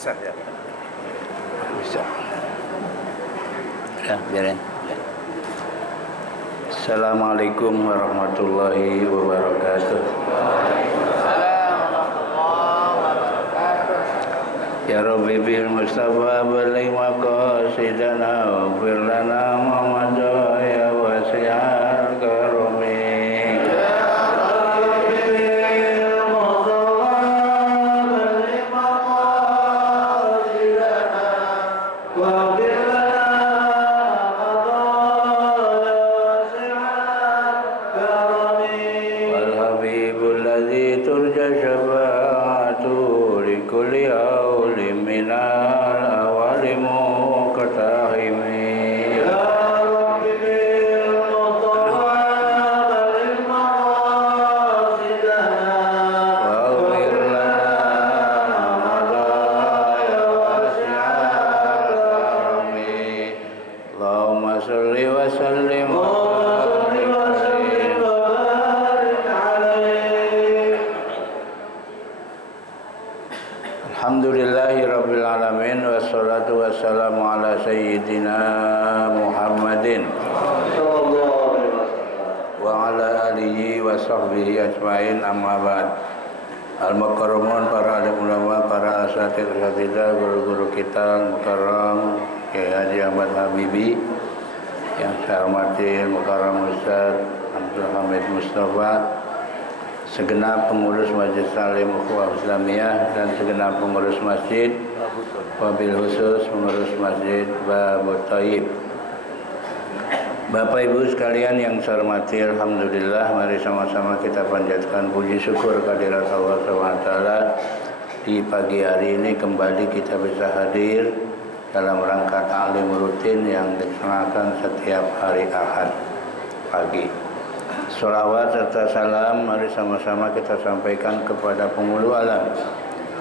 Bisa ya. Bisa. Ya, biarin. Assalamualaikum warahmatullahi wabarakatuh. Ya Rabbi bil Mustafa balai maqasidana wa firlana Muhammadah ya wasi'al karami. Alhamdulillahirrabbilalamin. Wassalatu wassalamu ala sayyidina Muhammadin wa ala alihi wa sahbihi ajmain, amma ba'd. Al-mukarramun, para alim ulama, para asatidz, guru-guru kita mukarram Kiai Haji Ahmad Habibi yang saya hormati, mukarram Ustaz Abdul Hamid Mustafa, segenap pengurus Majelis Ta'lim Ukhuwah Islamiyah dan segenap pengurus masjid, wabil khusus pengurus masjid Babut Thayyib. Bapak Ibu sekalian yang saya hormati, alhamdulillah, mari sama-sama kita panjatkan puji syukur kehadirat Allah SWT. Di pagi hari ini kembali kita bisa hadir dalam rangka ta'lim rutin yang dilaksanakan setiap hari Ahad pagi. Sholawat serta salam mari sama-sama kita sampaikan kepada penghulu alam,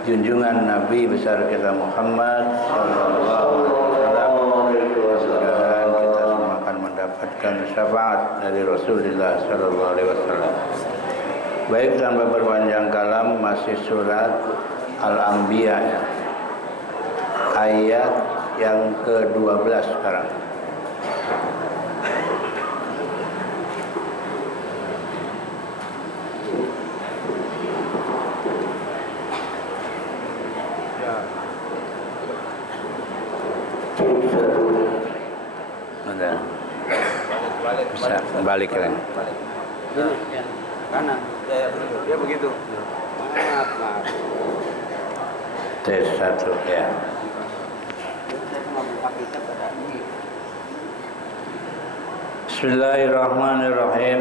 junjungan Nabi besar kita Muhammad sallallahu alaihi wasallam. Dan kita semua akan mendapatkan syafaat dari Rasulullah sallallahu alaihi wasallam. Baik, tanpa berpanjang kalam, masih surat Al-Anbiya ya. Ayat yang ke-12 sekarang. Bisa balik kan? Ini kanan. Ya begitu. Maaf. Tes satu ya. Bismillahirrahmanirrahim.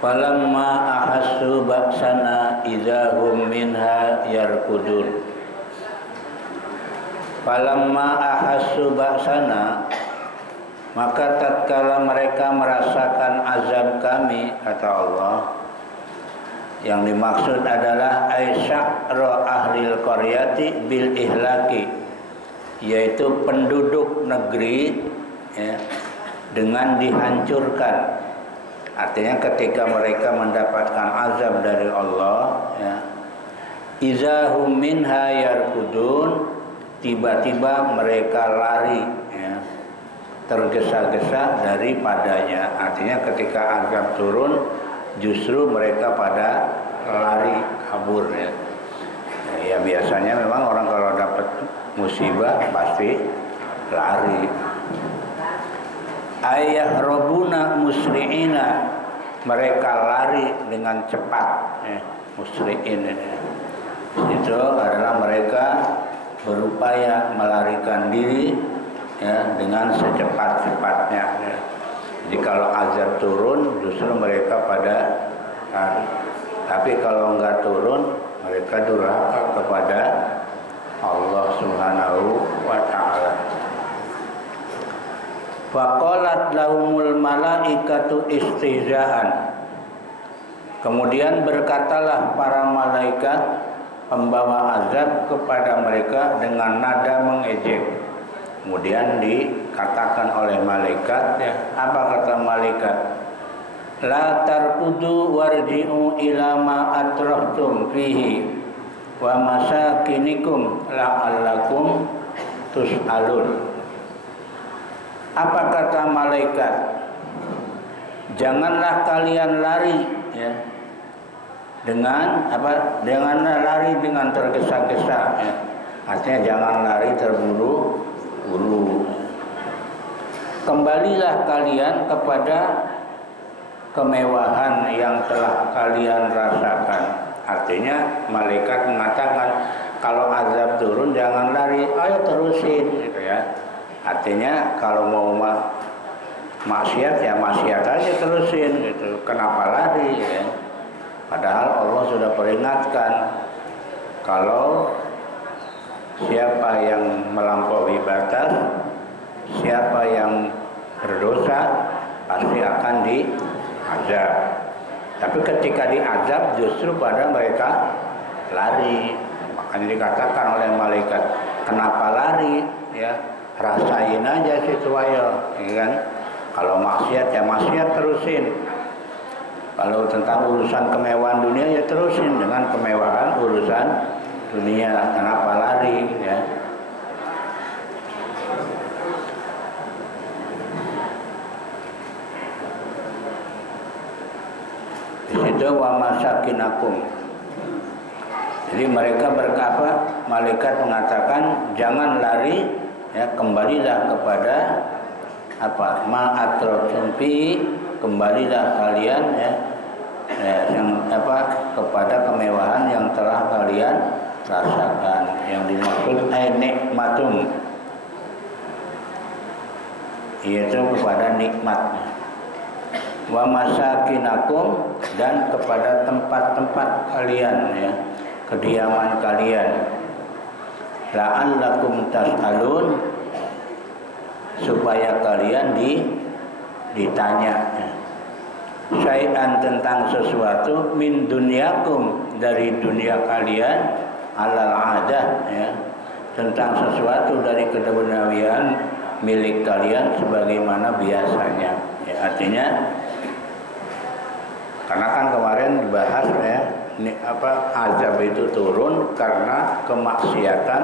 Falamma ahassu ba'sana idzahum minha yarkudun. Falamma ahassu ba'sana, maka tatkala mereka merasakan azab kami, kata Allah, yang dimaksud adalah aisya'ra ahlil qaryati bil ihlaki, yaitu penduduk negeri ya, dengan dihancurkan. Artinya ketika mereka mendapatkan azab dari Allah ya, izahum minha yarkudun, tiba-tiba mereka lari ya, tergesa-gesa daripadanya. Artinya ketika azab turun justru mereka pada lari kabur ya. Ya biasanya memang orang kalau dapat musibah pasti lari. Ayah robuna musri'ina, mereka lari dengan cepat ya. Musri'in itu adalah mereka berupaya melarikan diri ya, dengan secepat-cepatnya ya. Jadi kalau azab turun justru mereka pada lari. Tapi kalau enggak turun mereka durhaka kepada Allah Subhanahu wa ta'ala. Faqalat lahumul malaikatu istihza'an, kemudian berkatalah para malaikat pembawa azab kepada mereka dengan nada mengejek. Kemudian dikatakan oleh malaikat ya, apa kata malaikat? La tarkudu warji'u ila ma atraftum fihi wa masakinikum la'allakum tus'alun. Apa kata malaikat? Janganlah kalian lari, ya, dengan apa? Janganlah lari dengan tergesa-gesa, ya. Artinya jangan lari terburu-buru. Kembalilah kalian kepada kemewahan yang telah kalian rasakan. Artinya malaikat mengatakan kalau azab turun jangan lari, ayo terusin, gitu ya. Artinya kalau mau maksiat ya maksiat aja terusin, gitu. Kenapa lari, ya? Padahal Allah sudah peringatkan kalau siapa yang melampaui batas, siapa yang berdosa pasti akan diazab. Tapi ketika diazab justru pada mereka lari. Makanya dikatakan oleh malaikat, kenapa lari? Ya, rasain aja situ ayo, ya kan? Kalau maksiat ya maksiat terusin. Kalau tentang urusan kemewahan dunia ya terusin dengan kemewahan urusan dunia. Kenapa lari? Ya. Itu wa masakinakum. Jadi mereka berkata, malaikat mengatakan jangan lari, ya, kembalilah kepada apa? Ma'atrotumpi, kembalilah kalian, ya, yang apa? Kepada kemewahan yang telah kalian rasakan. Yang dimaksud nikmatum, yaitu kepada nikmatnya. Wa masakinakum, dan kepada tempat-tempat kalian, ya, kediaman kalian. La'allakum tas'alun, supaya kalian ditanya, ya, syai'an tentang sesuatu min dunyakum, dari dunia kalian, alal adah, ya, tentang sesuatu dari keduniawian milik kalian sebagaimana biasanya, ya. Artinya karena kan kemarin dibahas, ya, ini apa, azab itu turun karena kemaksiatan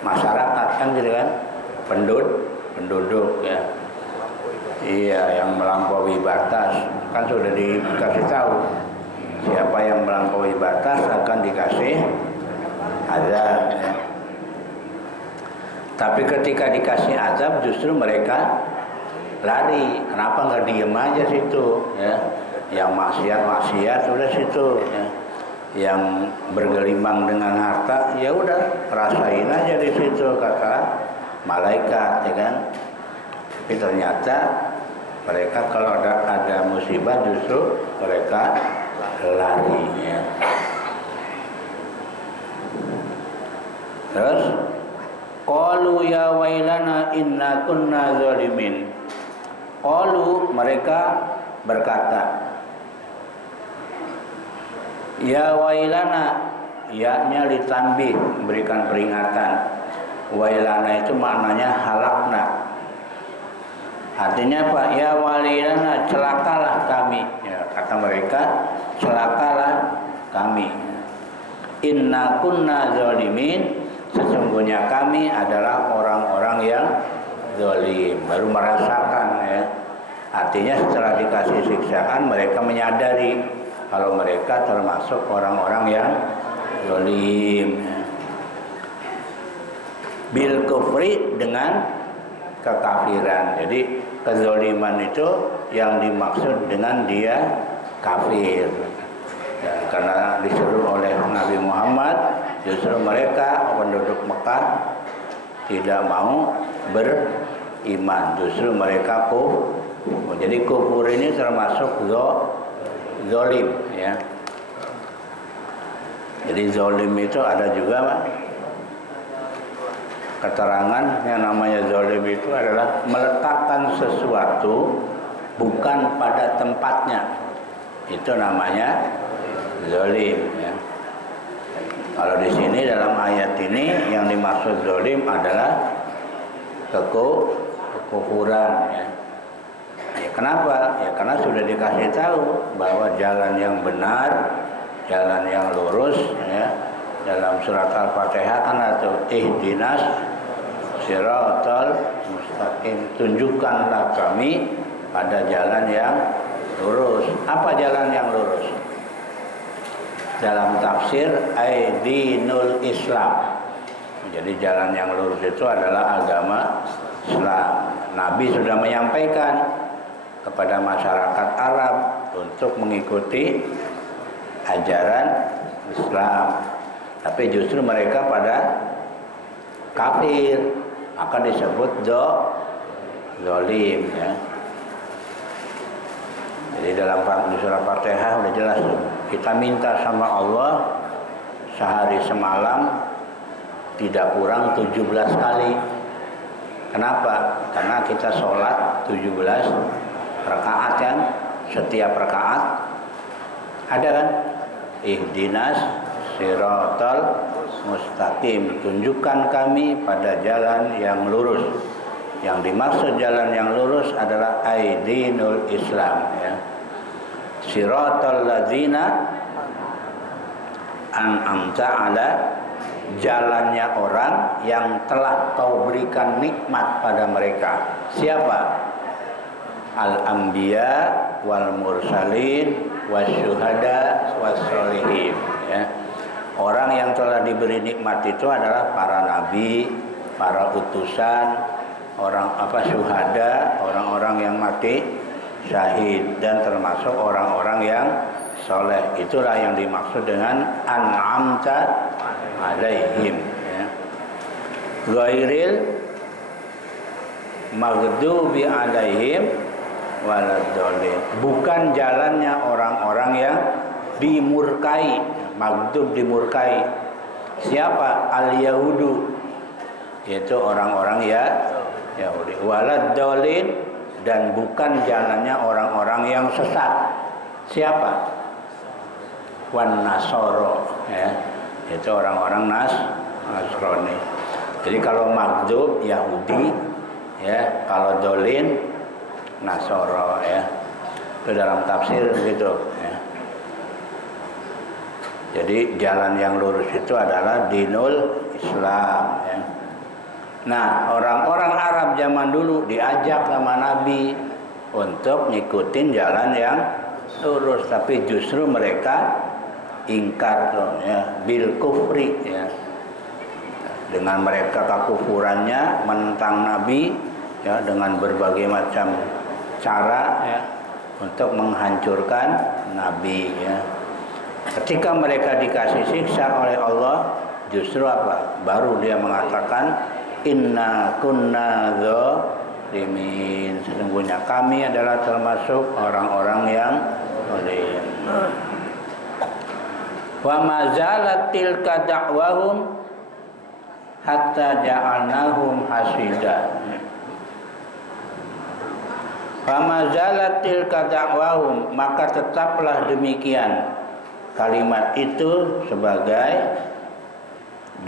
masyarakat, kan gitu kan, penduduk, ya. Iya, yang melampaui batas kan sudah dikasih tahu. Siapa yang melampaui batas akan dikasih azab, ya. Tapi ketika dikasih azab justru mereka lari. Kenapa nggak diem aja situ, ya? Yang maksiat sudah situ, ya. Yang bergelimang dengan harta ya udah rasain aja di situ, kata malaikat, ya kan. Tapi ternyata mereka kalau ada musibah justru mereka lari, ya. Terus qalu ya wailana inna kunna zalimin. Qalu, mereka berkata, ya wailana, ya-nya litanbih, memberikan peringatan. Wailana itu maknanya halakna. Artinya apa? Ya wailana, celakalah kami, ya, kata mereka, celakalah kami. Inna kunna zalimin, sesungguhnya kami adalah orang-orang yang zalim, baru merasakan, ya. Artinya setelah dikasih siksaan mereka menyadari kalau mereka termasuk orang-orang yang zalim, ya. Bil kufri, dengan kekafiran. Jadi kezaliman itu yang dimaksud dengan dia kafir, ya, karena disuruh oleh Nabi Muhammad, justru mereka penduduk Mekah tidak mau beriman, justru mereka kufur. Jadi kufur ini termasuk zalim, ya. Jadi zalim itu ada juga keterangan yang namanya zalim itu adalah meletakkan sesuatu bukan pada tempatnya. Itu namanya zalim, ya. Kalau di sini dalam ayat ini yang dimaksud zalim adalah kekufuran, ya. Ya, kenapa? Ya karena sudah dikasih tahu bahwa jalan yang benar, jalan yang lurus, ya, dalam surat Al-Fatihah kan ada ihdinas siratal mustaqim, tunjukkanlah kami pada jalan yang lurus. Apa jalan yang lurus? Dalam tafsir dinul Islam. Jadi jalan yang lurus itu adalah agama Islam. Nabi sudah menyampaikan kepada masyarakat Arab untuk mengikuti ajaran Islam. Tapi justru mereka pada kafir, maka disebut zalim ya. Jadi dalam surah Fatihah sudah jelas, kita minta sama Allah sehari semalam tidak kurang 17 kali. Kenapa? Karena kita sholat 17 rakaat kan, setiap rakaat ada kan ihdinas siratal mustaqim, tunjukkan kami pada jalan yang lurus. Yang dimaksud jalan yang lurus adalah dinul Islam ya. Siratal ladzina an'amta ala, jalannya orang yang telah kau berikan nikmat pada mereka. Siapa? Al-anbiya wal mursalin wasyuhada wassolihin ya. Orang yang telah diberi nikmat itu adalah para nabi, para utusan, orang syuhada, orang-orang yang mati syahid, dan termasuk orang-orang yang soleh. Itulah yang dimaksud dengan an'amta alaihim ya. Ghairil maghdubi alaihim waladdallin, bukan jalannya orang-orang yang dimurkai. Maghdub dimurkai. Siapa? Al-Yahudu, yaitu orang-orang Yahudi. Waladdallin, dan bukan jalannya orang-orang yang sesat. Siapa? Wan Nasoro ya, itu orang-orang Nasrani. Jadi kalau maghdub Yahudi ya, kalau dolin Nasoro ya. Itu dalam tafsir begitu ya. Jadi jalan yang lurus itu adalah dinul Islam ya. Nah, orang-orang Arab zaman dulu diajak sama Nabi untuk ngikutin jalan yang lurus, tapi justru mereka ingkar tuh ya, bil kufri ya. Dengan mereka kekufurannya menentang Nabi ya, dengan berbagai macam cara ya untuk menghancurkan Nabi ya. Ketika mereka dikasih siksa oleh Allah, justru apa? Baru dia mengatakan inna kunna zalimin, sesungguhnya kami adalah termasuk orang-orang yang zalim. Wa ma zalat tilka da'wahum hatta ja'alnahum hasida. Wa ma zalat tilka da'wahum, maka tetaplah demikian kalimat itu sebagai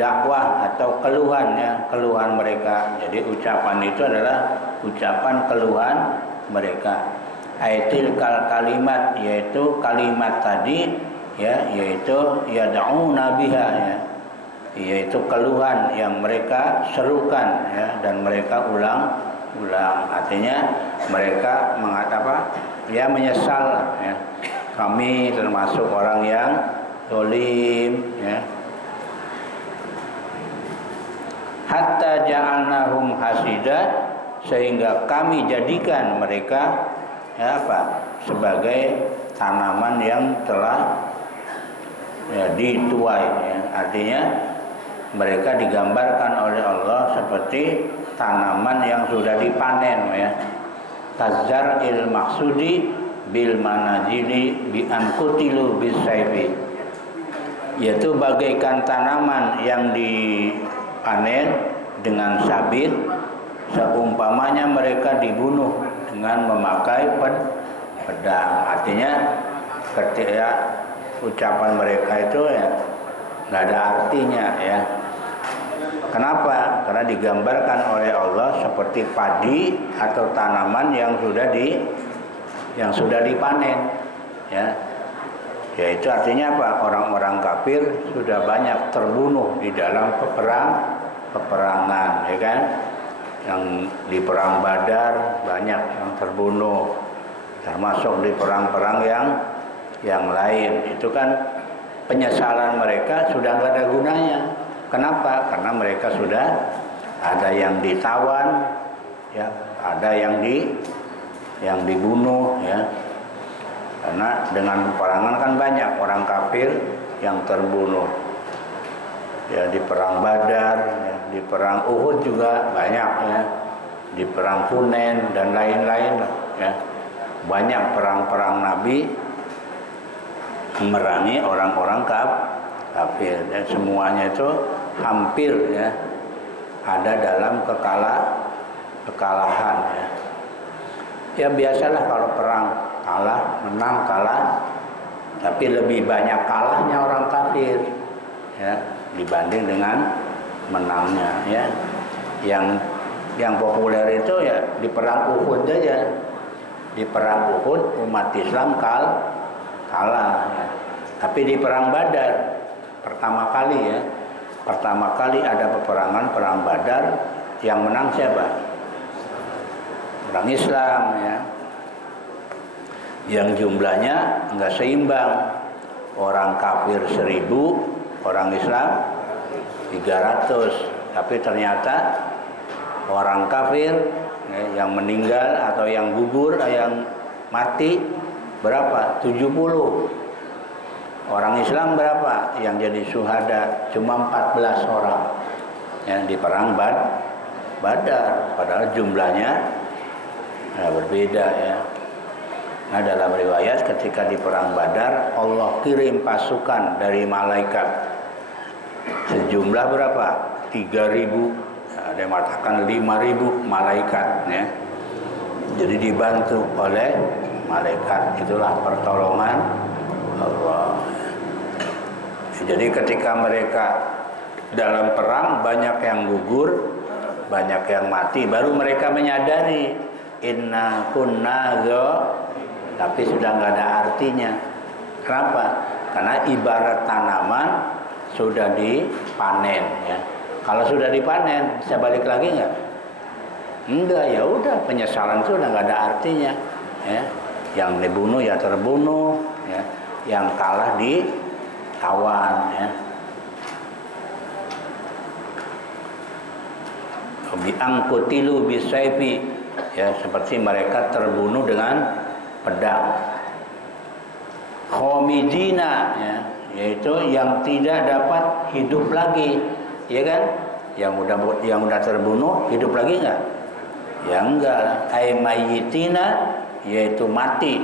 dakwah atau keluhan ya, keluhan mereka. Jadi ucapan itu adalah ucapan keluhan mereka. Aitil kalimat, yaitu kalimat tadi ya, yaitu yad'una biha ya, yaitu keluhan yang mereka serukan ya, dan mereka ulang-ulang. Artinya mereka mengatakan ya, menyesal ya, kami termasuk orang yang zalim ya. Hatta ja'alnahum hasida, sehingga kami jadikan mereka ya sebagai tanaman yang telah ya, dituai ya. Artinya mereka digambarkan oleh Allah seperti tanaman yang sudah dipanen ya. Tazar'il maksudi bil manajili bi ankutilu bisayfi, yaitu bagaikan tanaman yang dipanen dengan sabit, seumpamanya mereka dibunuh dengan memakai pedang. Artinya ketika ucapan mereka itu ya nggak ada artinya ya. Kenapa? Karena digambarkan oleh Allah seperti padi atau tanaman yang sudah dipanen ya. Yaitu artinya apa? Orang-orang kafir sudah banyak terbunuh di dalam peperangan, ya kan? Yang di perang Badar banyak yang terbunuh, termasuk di perang-perang yang lain. Itu kan penyesalan mereka sudah nggak ada gunanya. Kenapa? Karena mereka sudah ada yang ditawan, ya, ada yang dibunuh, ya. Karena dengan peperangan kan banyak orang kafir yang terbunuh. Ya, di perang Badar, ya, di perang Uhud juga banyak, ya. Di perang Hunain dan lain-lain, ya. Banyak perang-perang Nabi memerangi orang-orang kafir, dan semuanya itu hampir, ya, ada dalam kekalahan, ya. Ya biasalah kalau perang, kalah, menang, kalah, tapi lebih banyak kalahnya orang kafir, ya, dibanding dengan menangnya, ya. Yang populer itu ya di perang Uhud aja. Di perang Uhud umat Islam kalah, ya. Tapi di perang Badar pertama kali ada peperangan perang Badar, yang menang siapa? Orang Islam, ya. Yang jumlahnya enggak seimbang. Orang kafir 1000, orang Islam 300. Tapi ternyata orang kafir, ya, yang meninggal atau yang gugur, yang mati berapa? 70. Orang Islam berapa? Yang jadi syuhada cuma 14 orang. Yang di perang Badar, padahal jumlahnya berbeda, ya. Nah, dalam riwayat ketika di perang Badar Allah kirim pasukan dari malaikat sejumlah berapa? 3.000. Ada yang mengatakan 5.000 malaikat, ya. Jadi dibantu oleh malaikat. Itulah pertolongan Allah. Jadi ketika mereka dalam perang banyak yang gugur, banyak yang mati, baru mereka menyadari inna kunna tapi sudah nggak ada artinya. Kenapa? Karena ibarat tanaman sudah dipanen, ya. Kalau sudah dipanen, bisa balik lagi nggak? Enggak, ya udah, penyesalan itu udah nggak ada artinya, ya. Yang dibunuh ya terbunuh, ya. Yang kalah ditawan, ya. Biangkutilu bisayfi, ya, seperti mereka terbunuh dengan pedang. Khomidina, ya, yaitu yang tidak dapat hidup lagi, ya kan? Yang udah terbunuh hidup lagi enggak? Ya enggak. Aymayitina, yaitu mati,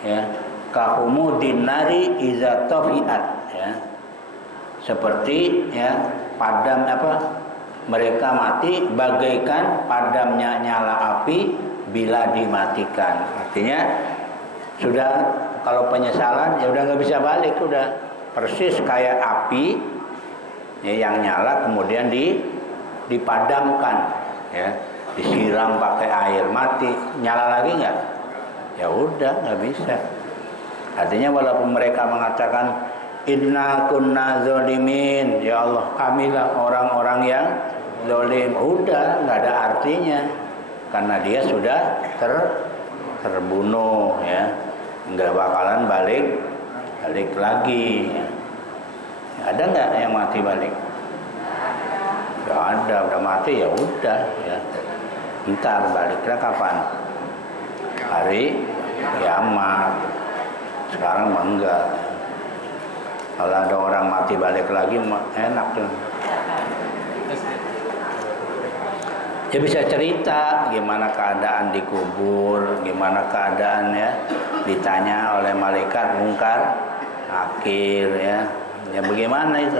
ya. Kahumudin nari iza tafiat, ya. Seperti, ya, padam mereka mati bagaikan padamnya nyala api bila dimatikan. Artinya sudah, kalau penyesalan ya udah nggak bisa balik, udah persis kayak api, ya, yang nyala kemudian dipadamkan, ya, disiram pakai air, mati, nyala lagi nggak? Ya udah nggak bisa. Artinya walaupun mereka mengatakan inna kunna zolimin, ya Allah kamilah orang-orang yang zolim, udah nggak ada artinya, karena dia sudah terbunuh, ya, nggak bakalan balik lagi. Ada nggak yang mati balik? Nggak ada, udah mati ya udah, ya. Ntar baliknya kapan? Hari kiamat. Sekarang mah enggak. Kalau ada orang mati balik lagi enak tuh. Ya bisa cerita gimana keadaan di kubur, gimana keadaannya, ditanya oleh malaikat mungkar nakir, ya. Ya bagaimana itu?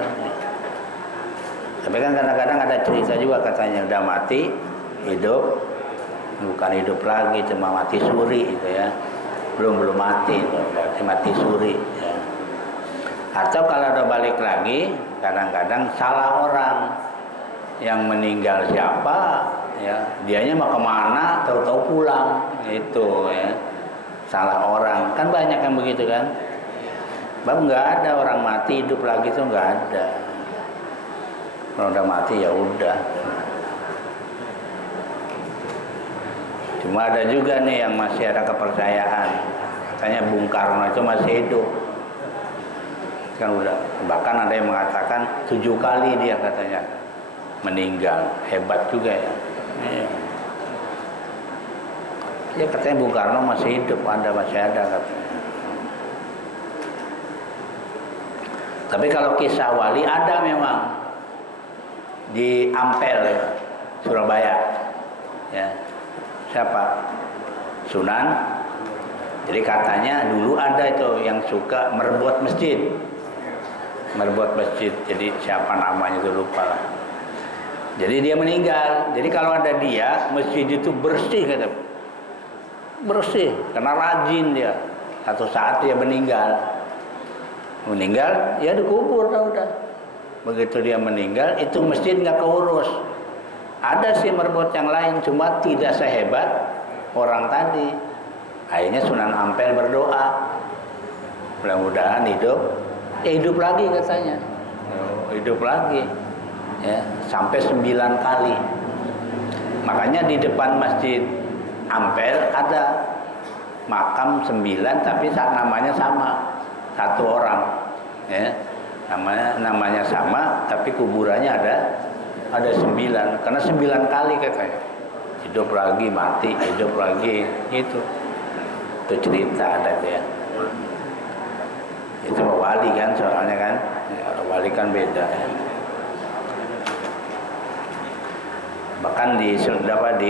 Tapi kan kadang-kadang ada cerita juga katanya udah mati, hidup, bukan hidup lagi, cuma mati suri itu, ya. Belum mati itu, berarti mati suri, ya. Atau kalau udah balik lagi, kadang-kadang salah orang. Yang meninggal siapa, ya, dianya mau kemana, tahu-tahu pulang, itu, ya, salah orang, kan banyak yang begitu kan. Sebab nggak ada orang mati hidup lagi itu nggak ada. Kalau udah mati ya udah. Cuma ada juga nih yang masih ada kepercayaan. Katanya Bung Karno itu masih hidup. Kan udah. Bahkan ada yang mengatakan 7 kali dia katanya meninggal. Hebat juga ya. Ya katanya Bung Karno masih hidup, masih ada katanya. Tapi kalau kisah wali ada memang di Ampel, Surabaya. Ya. Siapa? Sunan. Jadi katanya dulu ada itu yang suka merebut masjid. Merebut masjid. Jadi siapa namanya itu lupa lah. Jadi dia meninggal. Jadi kalau ada dia, masjid itu bersih kata. Bersih karena rajin dia. Satu saat dia meninggal. Meninggal, ya dikubur udah. Begitu dia meninggal, itu masjid nggak keurus. Ada sih merebut yang lain, cuma tidak sehebat orang tadi. Akhirnya Sunan Ampel berdoa, mudah-mudahan hidup lagi katanya, hidup lagi, ya sampai 9 kali. Makanya di depan masjid Ampel ada makam 9, tapi namanya sama. Satu orang, ya, namanya sama, tapi kuburannya ada 9, karena 9 kali katanya, hidup lagi, mati, hidup lagi, itu cerita ada ya. Itu wali kan, soalnya kan, ya, wali kan beda. Ya. Bahkan di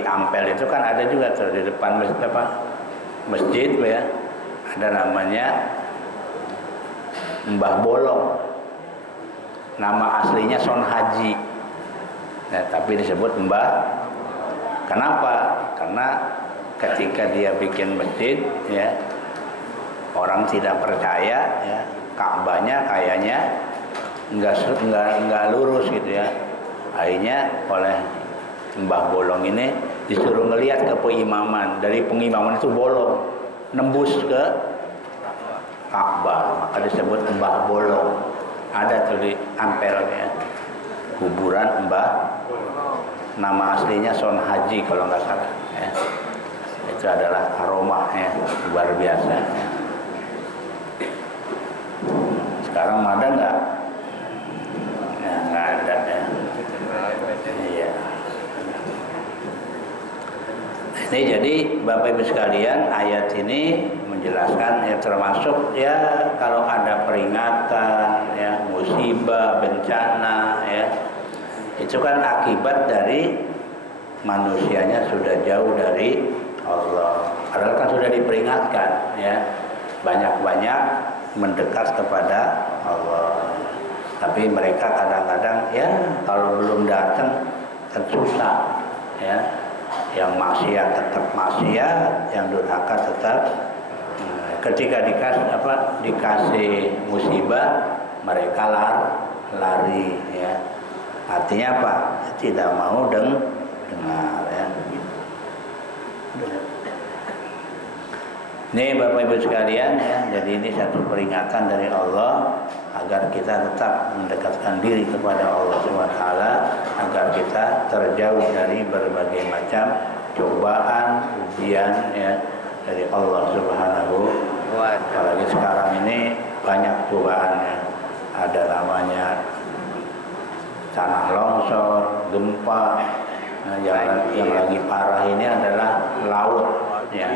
Ampel itu kan ada juga tuh di depan masjid ya, ada namanya Mbah Bolong, nama aslinya Son Haji, nah, tapi disebut Mbah. Kenapa? Karena ketika dia bikin masjid, ya orang tidak percaya, ya Ka'bahnya kayaknya nggak lurus gitu ya. Akhirnya oleh Mbah Bolong ini disuruh ngelihat ke pengimaman, dari pengimaman itu bolong, nembus ke Ka'bah, maka disebut Mbah Bolong. Ada tuh di Ampel ya, kuburan Mbah, nama aslinya Son Haji kalau nggak salah ya. Itu adalah aroma ya, luar biasa ya. Sekarang ada nggak? Ya, nggak ada ya. Iya. Ini jadi Bapak Ibu sekalian, ayat ini menjelaskan ya, termasuk ya kalau ada peringatan ya, musibah, bencana ya, itu kan akibat dari manusianya sudah jauh dari Allah. Padahal kan sudah diperingatkan ya, banyak-banyak mendekat kepada Allah. Tapi mereka kadang-kadang ya kalau belum datang kan susah ya. Yang maksiat tetap maksiat, yang durhaka tetap. Ketika dikasih musibah, mereka lari ya. Artinya apa? Tidak mau dengar ya. Ini Bapak Ibu sekalian ya, jadi ini satu peringatan dari Allah agar kita tetap mendekatkan diri kepada Allah SWT, agar kita terjauh dari berbagai macam cobaan, ujian ya dari Allah Subhanahu wa Ta'ala. Apalagi sekarang ini banyak cobaannya. Ada namanya tanah longsor, gempa. Nah, yang lagi parah ini adalah laut ya.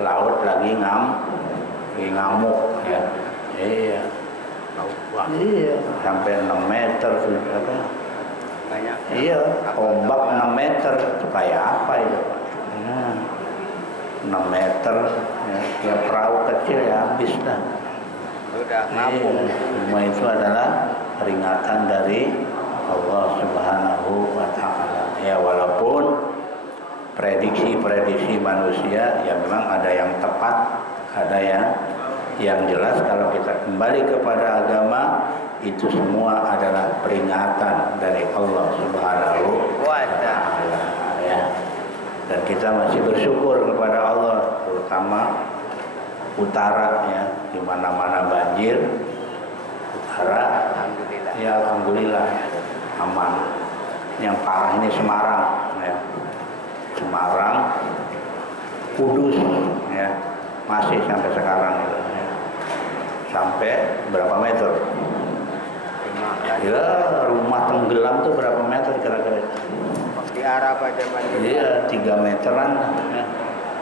Laut lagi ngamuk ya. Iya. Iya, sampai 6 meter apa? Banyak. Iya, ombak 6 meter itu kayak apa itu? 6 meter ya, perahu kecil ya habis dah. Udah ngamuk. Semua itu adalah peringatan dari Allah Subhanahu wa Ta'ala. Ya walaupun prediksi manusia ya memang ada yang tepat, ada yang jelas. Kalau kita kembali kepada agama, itu semua adalah peringatan dari Allah Subhanahu wa Ta'ala ya. Dan kita masih bersyukur kepada Allah, terutama utara ya, di mana-mana banjir Sementara Alhamdulillah. ya alhamdulillah aman. Yang parah ini Semarang, ya. Semarang, Kudus, ya masih sampai sekarang itu. Ya. Sampai berapa meter? Ya rumah tenggelam tuh berapa meter kira-kira? Di Arab aja mandi. Iya 3 meteran. Ya,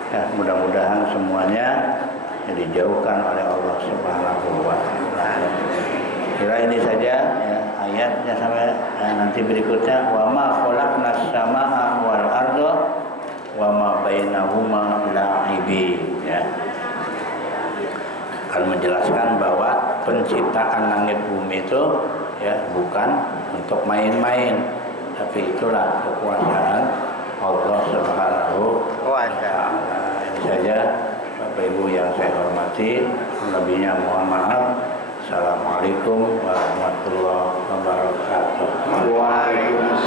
ya mudah-mudahan semuanya dijauhkan oleh Allah Subhanahu wa Ta'ala. Kira ini saja ya, ayatnya sampai nanti berikutnya wa ma khalaqnas samaa wal arda wa ma bainahuma la'ibin, ya. Akan menjelaskan bahwa penciptaan langit bumi itu ya bukan untuk main-main, tapi itulah kekuasaan Allah Subhanahu wa Ta'ala. Ini saja Bapak Ibu yang saya hormati, lebihnya mohon maaf. Assalamualaikum warahmatullahi wabarakatuh. Waalaikumsalam.